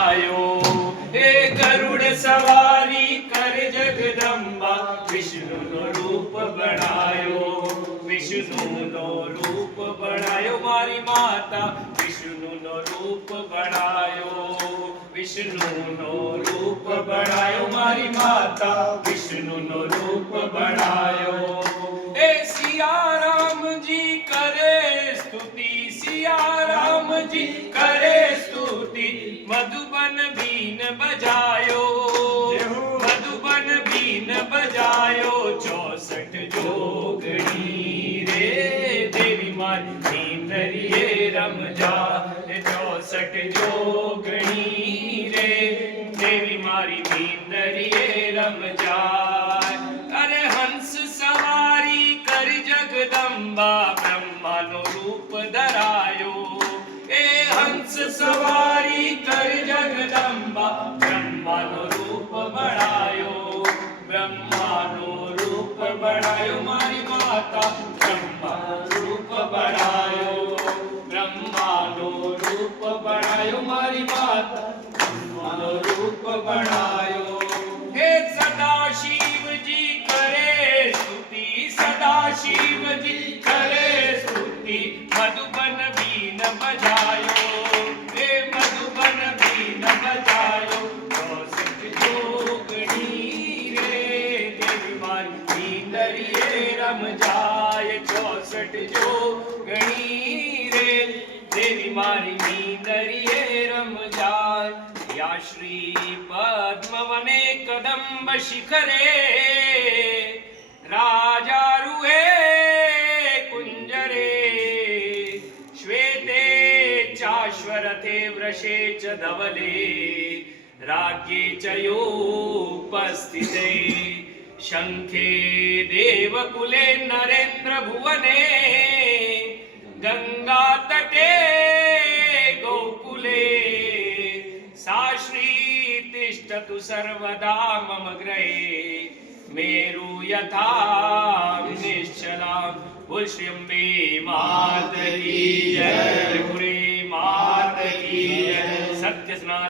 हे गरुड़ सवारी कर जगदंबा विष्णु नो रूप बनायो विष्णु नो रूप बनायो मारी माता विष्णु नो रूप बनायो विष्णु नो रूप बनायो मारी माता विष्णु नो रूप बनायो हे सिया राम जी करे स्तुति सिया राम जी करे स्तुति मधुबन बीन बजायो मधुबन बीन बजायो 64 जोगणी रे देवी मारी नींदरिए रम जा 64 जोगणी रे देवी मारी नींदरिए रम जाय अरे हंस सवारी कर जगदंबा ब्रह्मा नो रूप धरायो ए हंस सवारी कर जगदंबा ब्रह्मा नो रूप बढ़ायो ब्रह्मा नो रूप बढ़ायो मारी माता ब्रह्मा रूप बढ़ायो ब्रह्मा नो रूप बढ़ायो मारी माता ब्रह्मा नो रूप बढ़ायो हे सदा शिव जी करे स्तुति सदा शिव जी करे स्तुति मधुबन बीन बजायो हे मधुबन बीन बजायो 64 जोगणी रे देवी मारी नींदरिए रम जाय 64 जोगणी रे देवी मारी नींदरिए रम जाय या श्री पद्मवने कदम्ब शिखरे राजारुहे कुंजरे श्वेते चाश्वरथे वृषे च धवले राज्ञे च योपस्थिते शंखे देवकुले नरेन्द्र भुवने गंगा तटे गोकुले सा श्री तिष्ठतु सर्वदा मम गृहे मेरु यथा निश्चला पुष्यम्बे मातरी जय।